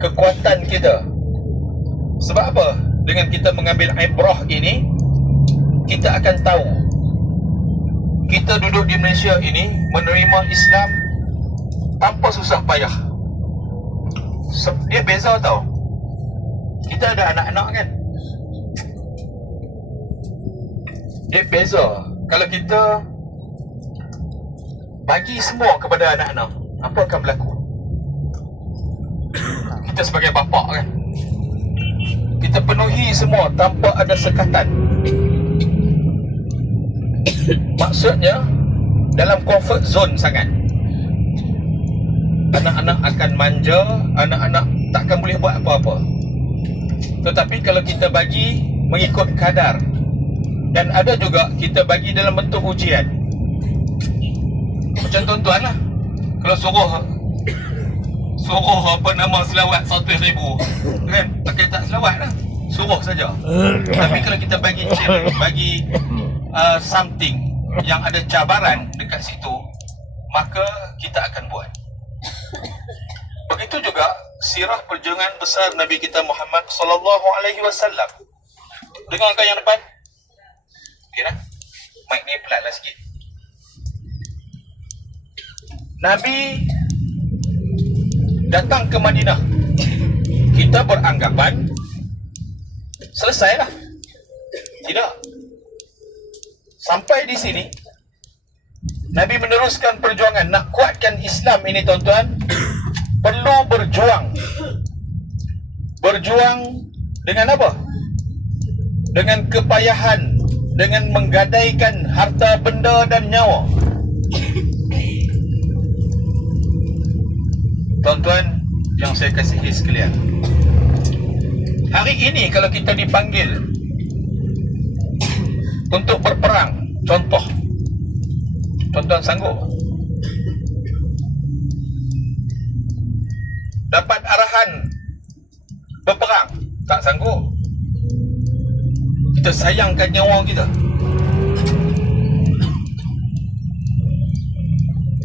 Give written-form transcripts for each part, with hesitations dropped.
kekuatan kita. Sebab apa? Dengan kita mengambil ibrah ini, kita akan tahu kita duduk di Malaysia ini menerima Islam tanpa susah payah. Dia beza tau. Kita ada anak-anak kan, dia beza. Kalau kita bagi semua kepada anak-anak, apa akan berlaku? Kita sebagai bapa kan, kita penuhi semua tanpa ada sekatan. Maksudnya dalam comfort zone sangat. Anak-anak akan manja, anak-anak takkan boleh buat apa-apa. Tetapi kalau kita bagi mengikut kadar, dan ada juga kita bagi dalam bentuk ujian. Macam tuan-tuan lah, kalau suruh apa nama selawat 100,000 kan, pakai tak selawat lah, suruh saja. Tapi kalau kita bagi challenge, bagi something yang ada cabaran dekat situ, maka kita akan buat. Begitu juga sirah perjuangan besar Nabi kita Muhammad sallallahu alaihi wasallam. Dengarkan yang depan. Okey dah. Mic ni pelan-pelan sikit. Nabi datang ke Madinah. Kita beranggapan selesailah. Tidak. Sampai di sini Nabi meneruskan perjuangan. Nak kuatkan Islam ini tuan-tuan, perlu berjuang. Berjuang dengan apa? Dengan kepayahan, dengan menggadaikan harta benda dan nyawa. Tuan-tuan yang saya kasihi sekalian, hari ini kalau kita dipanggil untuk berperang, contoh, tuan-tuan sanggup? Dapat arahan berperang, tak sanggup. Kita sayangkan nyawa kita.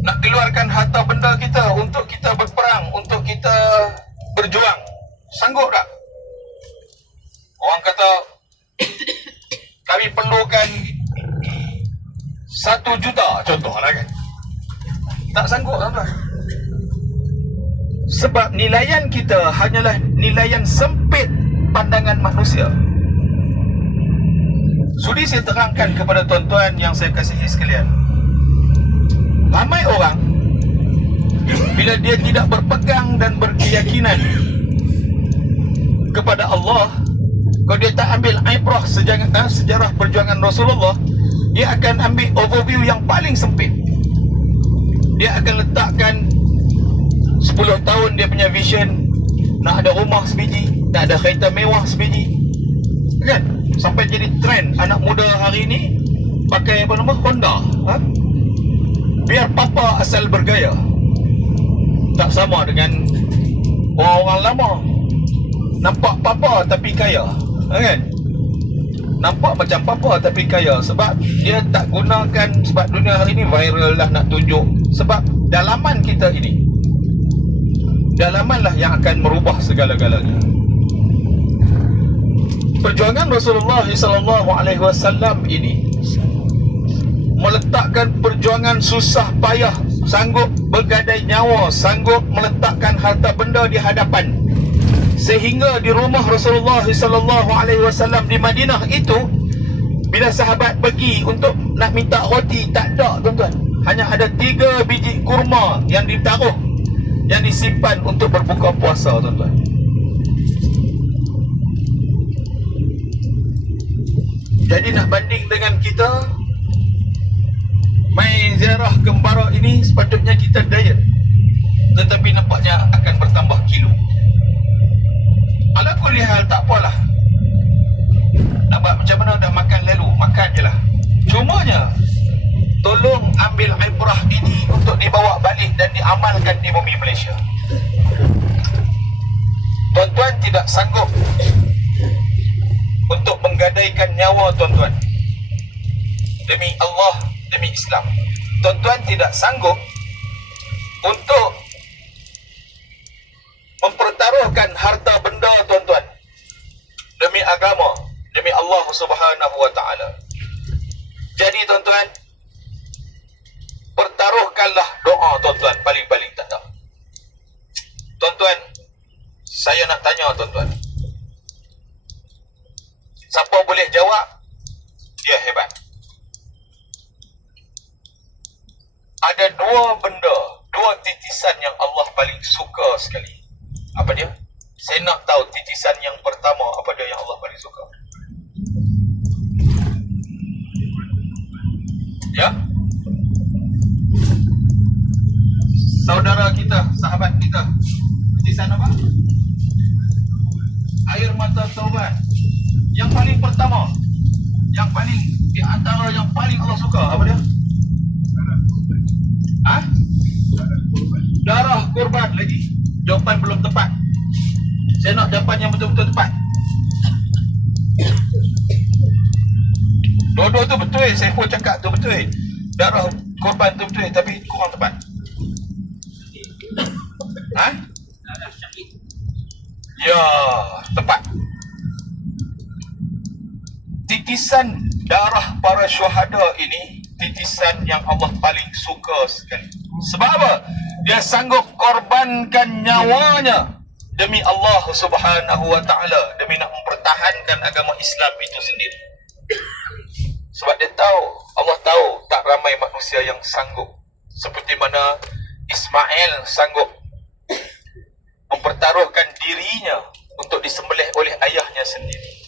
Nak keluarkan harta benda kita untuk kita berperang, untuk kita berjuang, sanggup tak? Orang kata kami perlukan 1 juta contohlah kan, tak sanggup tuan-tuan. Sebab nilaian kita hanyalah nilaian sempit pandangan manusia. Sudi saya terangkan kepada tuan-tuan yang saya kasihi sekalian, ramai orang bila dia tidak berpegang dan berkeyakinan kepada Allah, kalau dia tak ambil ibrah sejarah perjuangan Rasulullah, dia akan ambil overview yang paling sempit. Dia akan letakkan 10 tahun dia punya vision, nak ada rumah sebiji, nak ada kereta mewah sebiji, kan? Sampai jadi trend anak muda hari ni pakai apa nama, Honda, ha? Biar papa asal bergaya. Tak sama dengan orang-orang lama, nampak papa tapi kaya, kan? Nampak macam papa tapi kaya. Sebab dia tak gunakan, sebab dunia hari ni viral lah, nak tunjuk. Sebab dalaman kita ini, dalamanlah yang akan merubah segala-galanya. Perjuangan Rasulullah SAW ini meletakkan perjuangan susah payah, sanggup bergadai nyawa, sanggup meletakkan harta benda di hadapan, sehingga di rumah Rasulullah SAW di Madinah itu, bila sahabat pergi untuk nak minta roti, tak ada tuan-tuan. Hanya ada 3 biji kurma yang ditaruh, yang disimpan untuk berbuka puasa tuan-tuan. Jadi nak banding dengan kita main ziarah kembara ini, sepatutnya kita diet, tetapi nampaknya akan bertambah kilo. Ala kulli hal, tak apalah. Nak buat macam mana, dah makan lalu, makan je lah. Cumanya tolong ambil ibrah ini untuk dibawa balik dan diamalkan di bumi Malaysia. Tuan-tuan tidak sanggup untuk menggadaikan nyawa tuan-tuan demi Allah, demi Islam. Tuan-tuan tidak sanggup untuk mempertaruhkan Subhanahu wa ta'ala. Jadi tuan-tuan, pertaruhkanlah doa tuan-tuan, paling-paling tak ada. Tuan-tuan, saya nak tanya tuan-tuan, siapa boleh jawab, dia hebat. Ada dua benda, dua titisan yang Allah paling suka sekali. Apa dia? Saya nak tahu titisan yang pertama, apa dia yang Allah paling suka? Ya? Saudara kita, sahabat kita, titisan apa? Air mata taubat. Yang paling pertama, yang paling di antara yang paling Allah suka, apa dia? Ha? Darah korban lagi. Jawapan belum tepat. Saya nak jawapan yang betul-betul tepat. Dua-dua tu betul, saya pun cakap tu betul. Darah korban tu betul, tapi kurang tepat. Ha? Ya, tepat. Titisan darah para syuhada ini titisan yang Allah paling suka sekali. Sebab apa? Dia sanggup korbankan nyawanya demi Allah Subhanahu wa ta'ala, demi nak mempertahankan agama Islam itu sendiri. Sebab dia tahu, Allah tahu tak ramai manusia yang sanggup. Seperti mana Ismail sanggup mempertaruhkan dirinya untuk disembelih oleh ayahnya sendiri.